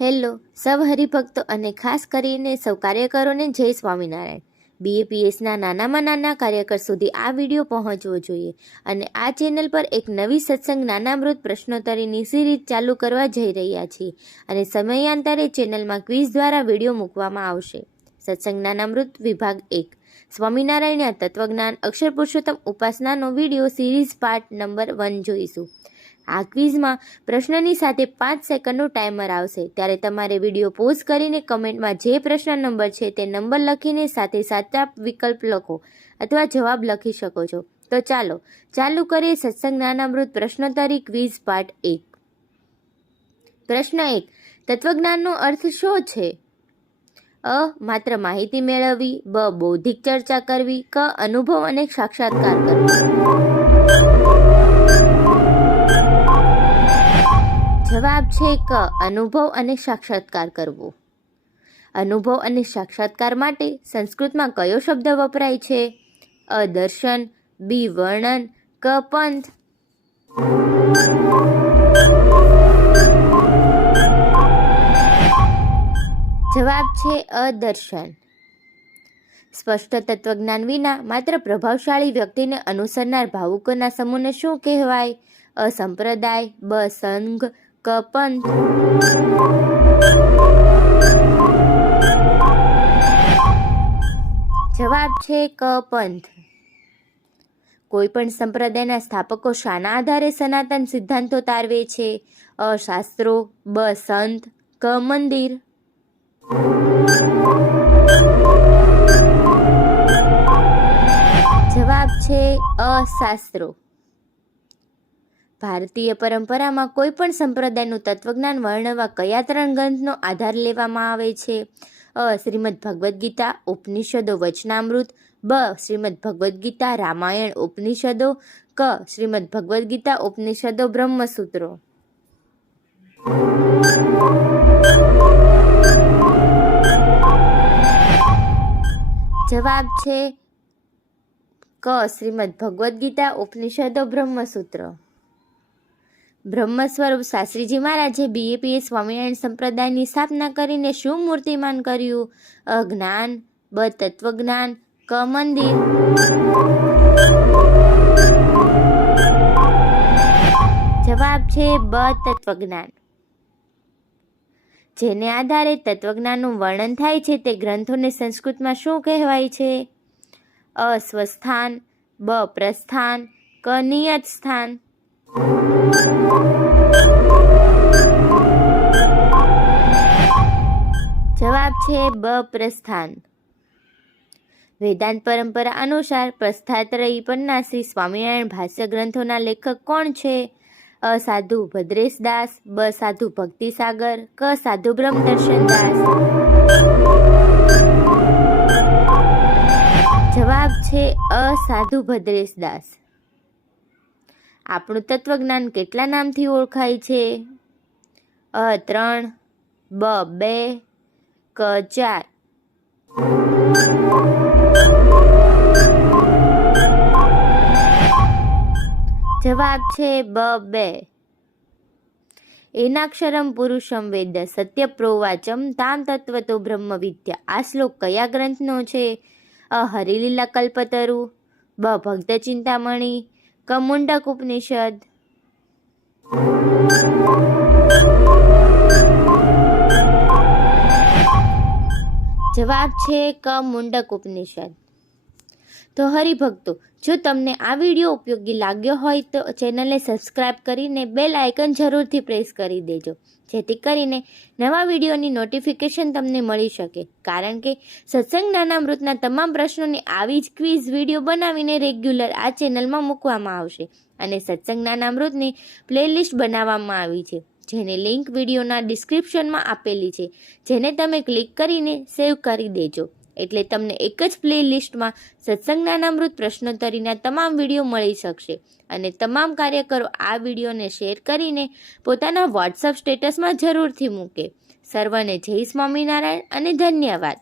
Hello સૌ હરિભક્તો અને ખાસ કરીને સૌ કાર્યકરોને જય સ્વામિનારાયણ. BAPSના નાનામાં નાના કાર્યકર સુધી આ વિડીયો પહોંચવો જોઈએ અને આ ચેનલ પર એક નવી સત્સંગ નાનામૃત પ્રશ્નોત્તરીની સિરીઝ ચાલુ કરવા જઈ રહ્યા છીએ અને સમયાંતરે ચેનલમાં ક્વિઝ દ્વારા વિડીયો મૂકવામાં આવશે. સત્સંગ નાનામૃત વિભાગ 1 સ્વામિનારાયણના તત્વજ્ઞાન અક્ષર પુરુષોત્તમ ઉપાસનાનો વિડીયો સિરીઝ પાર્ટ નંબર 1 જોઈશું. આ ક્વિઝમાં પ્રશ્નની સાથે 5 સેકન્ડનું ટાઈમર આવશે, ત્યારે તમારે વિડીયો પોઝ કરીને કમેન્ટમાં જે પ્રશ્ન નંબર છે તે નંબર લખીને સાથે સાચા વિકલ્પ લખો અથવા જવાબ લખી શકો છો. તો ચાલુ કરીએ સત્સંગ નાનામૃત પ્રશ્નોત્તરી ક્વિઝ પાર્ટ 1. પ્રશ્ન 1. તત્વજ્ઞાનનો અર્થ શું છે? અ. માત્ર માહિતી મેળવવી. બ. બૌદ્ધિક ચર્ચા કરવી. ક. અનુભવ અને સાક્ષાત્કાર કરવો. જવાબ છે ક. અનુભવ અને સાક્ષાત્કાર કરવો. અનુભવ અને સાક્ષાત્કાર માટે સંસ્કૃતમાં કયો શબ્દ વપરાય છે? અ. દર્શન. બી. વર્ણન. ક. પંથ. જવાબ છે અ. દર્શન. સ્પષ્ટ તત્વજ્ઞાન વિના માત્ર પ્રભાવશાળી વ્યક્તિને અનુસરનાર ભાવુકોના સમૂહને શું કહેવાય? અ. સંપ્રદાય. બ. સંઘ. ક. પંથ. જવાબ છે ક. પંથ. કોઈ પણ સંપ્રદાયના સ્થાપકો શાના આધારે સનાતન સિદ્ધાંતો તારવે છે? અ. શાસ્ત્રો. બ. સંત. ક. મંદિર. જવાબ છે અ. શાસ્ત્રો. ભારતીય પરંપરામાં કોઈ પણ સંપ્રદાયનું તત્વજ્ઞાન વર્ણવવા કયા 3 ગ્રંથનો આધાર લેવામાં આવે છે? અ. શ્રીમદ ભગવદ્ ગીતા ઉપનિષદો વચનામૃત. બ. શ્રીમદ ભગવદ્ ગીતા રામાયણ ઉપનિષદો. ક. શ્રીમદ ભગવદ્ ગીતા ઉપનિષદો બ્રહ્મસૂત્રો. જવાબ છે ક. શ્રીમદ ભગવદ્ ગીતા ઉપનિષદો બ્રહ્મસૂત્ર. બ્રહ્મ સ્વરૂપ શાસ્ત્રીજી મહારાજે BAPS સ્વામિનારાયણ સંપ્રદાયની સ્થાપના કરીને શું મૂર્તિમાન કર્યું? અ. જ્ઞાન. બ. તત્વજ્ઞાન. ક. મંદિર. જવાબ છે બ. તત્વજ્ઞાન. જેને આધારે તત્વજ્ઞાનનું વર્ણન થાય છે તે ગ્રંથોને સંસ્કૃતમાં શું કહેવાય છે? અ. સ્વસ્થાન. બ. પ્રસ્થાન. ક. નિયત સ્થાન. જવાબ છે બ. પ્રસ્થાન. વેદાંત પરંપરા અનુસાર પ્રસ્થાત્રયી પન્ના શ્રી સ્વામિનારાયણ ભાષ્ય ગ્રંથોના લેખક કોણ છે? અ. સાધુ ભદ્રેશ દાસ. બ. સાધુ ભક્તિસાગર. ક. સાધુ બ્રહ્મદર્શન દાસ. જવાબ છે અ. સાધુ ભદ્રેશ દાસ. આપણું તત્વજ્ઞાન કેટલા નામથી ઓળખાય છે? અ. 3. બ. 2. ક. 4. જવાબ છે બ. 2. એનાક્ષરમ પુરુષમ વેદ સત્ય પ્રોવાચમ તામ તત્વતો બ્રહ્મ વિદ્યા. આ શ્લોક કયા ગ્રંથનો છે? અ. હરિલીલા કલ્પતરુ. બ. ભક્ત ચિંતામણી. ક. મુંડક ઉપનિષદ. જવાબ છે ક. મુંડક ઉપનિષદ. તો હરિભક્તો, જો તમને આ વિડીયો ઉપયોગી લાગ્યો હોય તો ચેનલને સબસ્ક્રાઇબ કરીને બેલ આઇકન જરૂરથી પ્રેસ કરી દેજો, જેથી કરીને નવા વિડીયોની નોટિફિકેશન તમને મળી શકે. કારણ કે સત્સંગ નાનામૃતના તમામ પ્રશ્નોની આવી જ ક્વિઝ વિડીયો બનાવીને રેગ્યુલર આ ચેનલમાં મૂકવામાં આવશે અને સત્સંગ નાનામૃતની પ્લેલિસ્ટ બનાવવામાં આવી છે, જેની લિંક વિડીયોના ડિસ્ક્રિપ્શનમાં આપેલી છે, જેને તમે ક્લિક કરીને સેવ કરી દેજો. એટલે તમને એક જ પ્લેલિસ્ટમાં સત્સંગ નાનામૃત પ્રશ્નોત્તરીના તમામ વિડીયો મળી શકશે અને તમામ કાર્યકરો આ વિડીયોને શેર કરીને પોતાના વોટ્સઅપ સ્ટેટસમાં જરૂરથી મૂકે. સર્વને જય સ્વામિનારાયણ અને ધન્યવાદ.